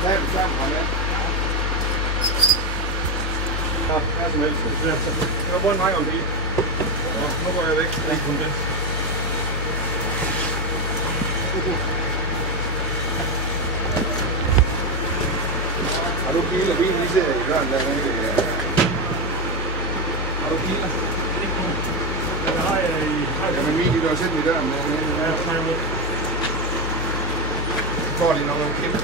Hvad er det sammen fra med? Ja, hvad som helst. Jeg har brugt en række om det. Nu går jeg væk. Ikke kun det. Har du kiler? Bilen lige ser i døren dernede. Har du kiler? Ja, det har jeg i... Jamen min, de løber selv i døren dernede. Ja, jeg snakker med. Så får de nogle kiler.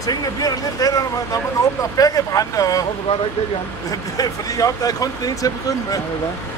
Tingene bliver lidt lettere, når man åbner begge brænde. Hvorfor gør du ikke det, Jan? Fordi jeg opdagede kun den ene til at begynde med. Ja, det er